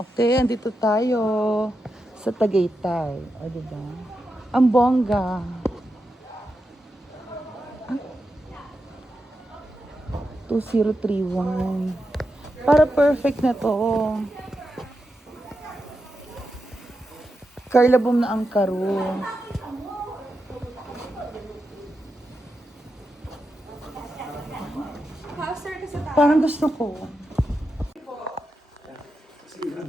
Okay, andito tayo sa Tagaytay. O, diba? Ang bongga. Ah, 2031. Para perfect na to. Carlabom na ang karo. Parang gusto ko.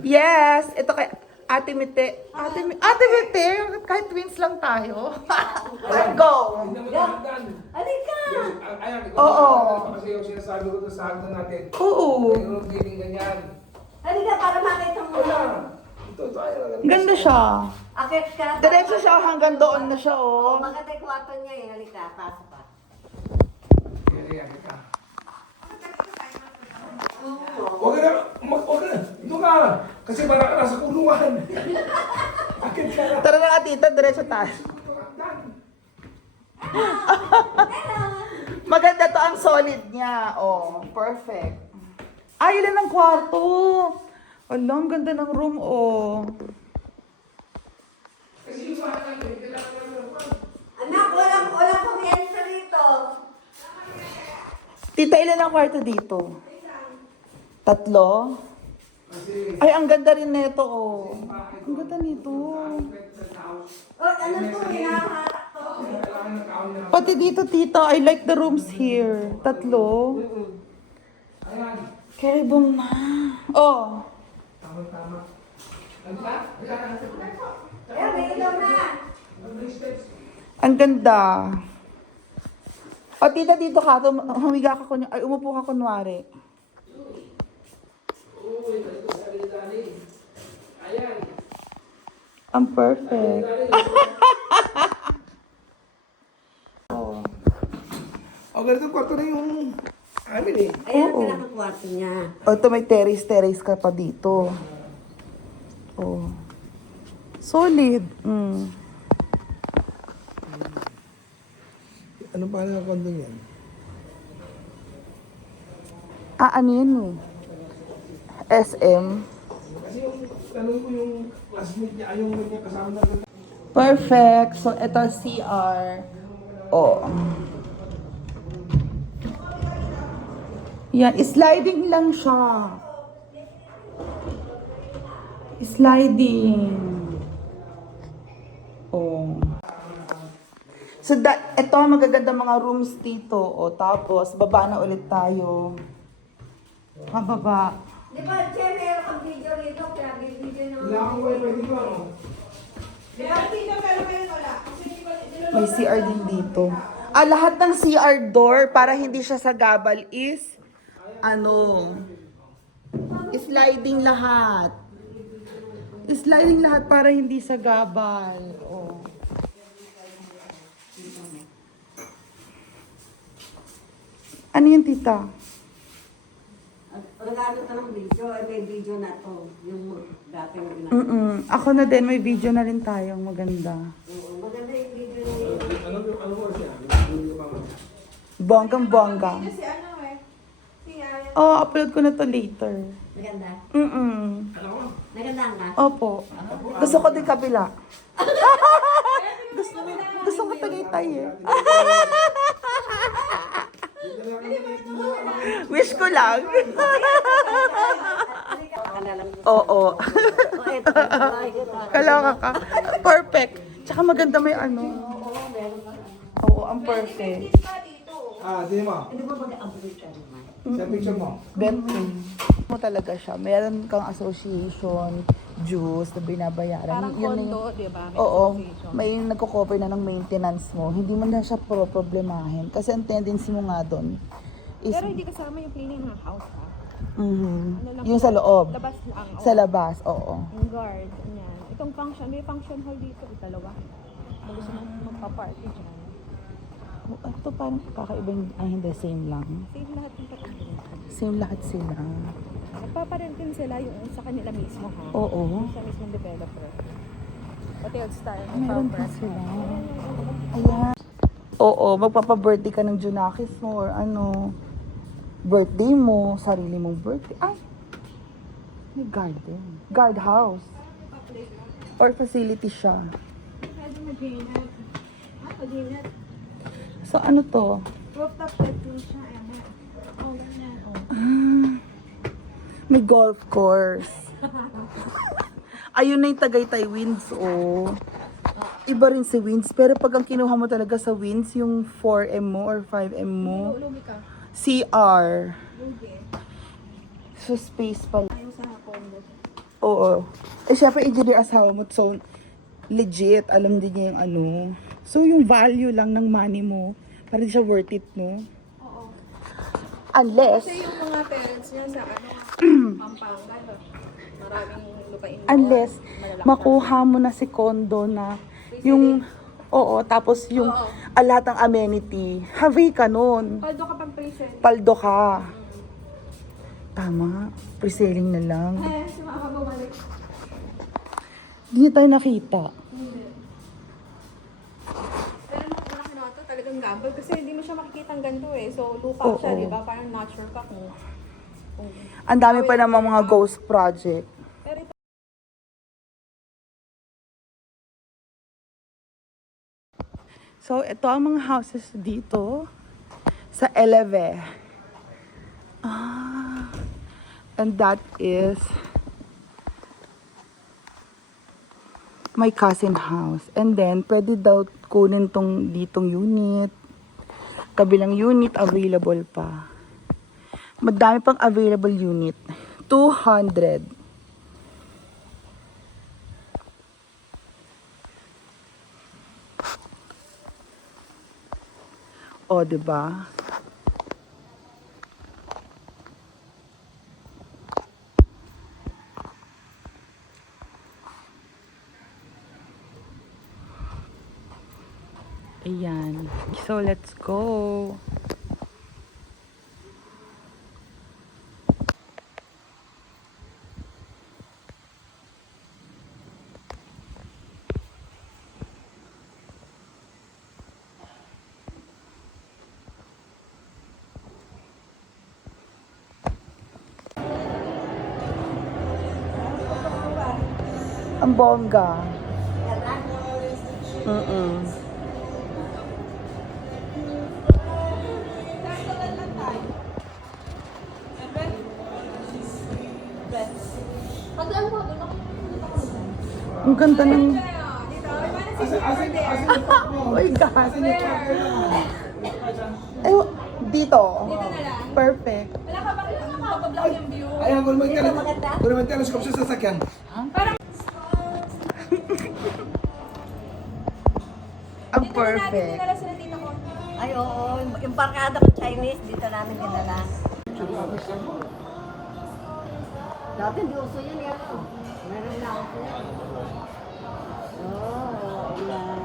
Yes! Ito kay Ate Mite. Ate Mite! Kahit twins lang tayo. Let's go! Alika! Oo. Kasi yung sinasabi ko doon sa hagdan natin. Oo. Mayroon feeling ganyan. Halika para makita mo. Ito, ayaw. Ganda siya. Akit ka. Diretso siya hanggang doon na siya, oh. Maganda yung kwarto niya eh. Halika, pasok ka. Yan, ito. Huwag ka na. Huwag ka na. Ito ka. Kasi para ka nasa kulungan. Akit ka na. Tara na nga, tita. Diretso tayo. Maganda to ang solid niya. Oh, perfect. Ay, ilan ang kwarto. Ala, ang ganda ng room, oh. Anak, walang kumiensa dito. Tita, ilan ang kwarto dito? 3? Ay, ang ganda rin nito, oh. Ang ganda nito. O, ano to? Hinahatak to. Pati dito, tita. I like the rooms here. 3. Carry boom na. Oh. Tama. Kaya may ilaw na. Ang ganda. O, tita, dito ka. Humiga ka ay, umupo ka kunwari. Ang perfect. Oh. O, ganito kwarto na yung amin eh. Ayan ang Oo. pinakakwarto niya. O, ito may terrace ka pa dito. Oh. Solid. Ano pa ng kondo niyan? Ano yun eh? SM. Kasi yung tanong ko yung classmate niya, yung ganyan kasama na ganyan. Perfect. So, ito CR. Oh. Yan. Sliding lang siya. Sliding. Oh. So, ito magaganda mga rooms dito. O, tapos, baba na ulit tayo. Mababa. Di ba, Che, meron kang video rito. Kaya video na. Wala akong wifi dito, ano? Di ba, dito pero ngayon wala. May CR din dito. Lahat ng CR door para hindi siya sa gabal is sliding lahat. Sliding lahat para hindi sa gabal. Oh. Ano yun, tita? Regalo ka ng video. May video na to. Yung dati na ginagawa. Ako na din, may video na rin tayong maganda. Oo, maganda yung video na yun. Ano ko siya? Bonggang-bongga. Si ano eh. Si Oh, upload ko na to later. Maganda. Maganda ka? Opo. Gusto ko din kabila. gusto ko Tagaytay eh. Wish ko lang. Oo. Kaloka ka. Perfect. Tsaka maganda may ano. Oo, ang perfect. Di mo. Hindi ba mag-upload ka naman? Sa picture mo. Bedroom. Mo talaga siya. Meron kang association, dues na binabayaran. Parang Yun na condo, di ba? May Oo, association. may nagko-cover na ng maintenance mo. Hindi mo na siya problemahin. Kasi ang tendency mo nga doon is Pero hindi kasama yung cleaning ng house, ha? Ano lang yung sa loob. Labas lang. oo. Sa labas, oo. Yung guard, yan. Itong function, may function hall dito, dalawa. Kung gusto mong magpa-party dyan. Ito parang kakaiba yung, hindi, same lang. Same lahat yung pag-ibig. Same lahat sila. Nagpaparent din sila yung sa kanila mismo, ha? Oo. Sa mismong developer. Hotel Star. Meron pa sila. Ayan. Oo, magpapa-birthday ka ng Junakis mo or ano. Birthday mo, sarili mong birthday. Ay! May garden. Guard house. Or facility siya. Pwede mag-inat. Mag-inat. So ano to? Rooftop deck din siya. Ayan. Oh, ganyan. Oh. May golf course. Ayun na yung Tagaytay Winds, oh. Iba rin si Winds. Pero pag ang kinuha mo talaga sa Winds, yung 4M mo or 5M mo, Lugi ka. CR. Lugi. So, space pala. Ayaw sa condo. Oo. Eh, syempre, engineer asawa mo. So, legit. Alam din niya yung ano. So, yung value lang ng money mo, parang di siya worth it, no? Oo. Unless, Kasi yung mga parents niya sa Pampanga, maraming lupain. unless, Malalaki. makuha mo na si condo na yung, oo, tapos yung lahat ng amenity, have ka nun. Paldo ka pag present. Paldo ka. Tama. Pre-selling na lang. Si mama bumalik. Hindi na tayo nakita. Hindi. Pero nung una kinuha to, talagang gamble kasi hindi mo siya makikita ang ganito eh. So, lupa Oo. siya, di ba? Parang not sure ka kung Ang dami pa namang mga ghost project. pero ito, So, ito ang mga houses dito sa Eleve. And that is my cousin house. And then, pwede daw kunin tong ditong unit. Kabilang unit, available pa. Madami pang available unit. 200. O, diba? Ayan. So, let's go. Ang bongga. Ang ganda ng... Oh my God. Ay, dito. Perfect. wala ka ba kung nakapag-block yung view? Ayan, kung may telescope sa sasakyan. Ang Dito perfect. na sila tita ko. Ay, oo. Yung barkada ko Chinese, dito namin dinala. Dati hindi uso yun yan. Meron na ako. Oo, yan.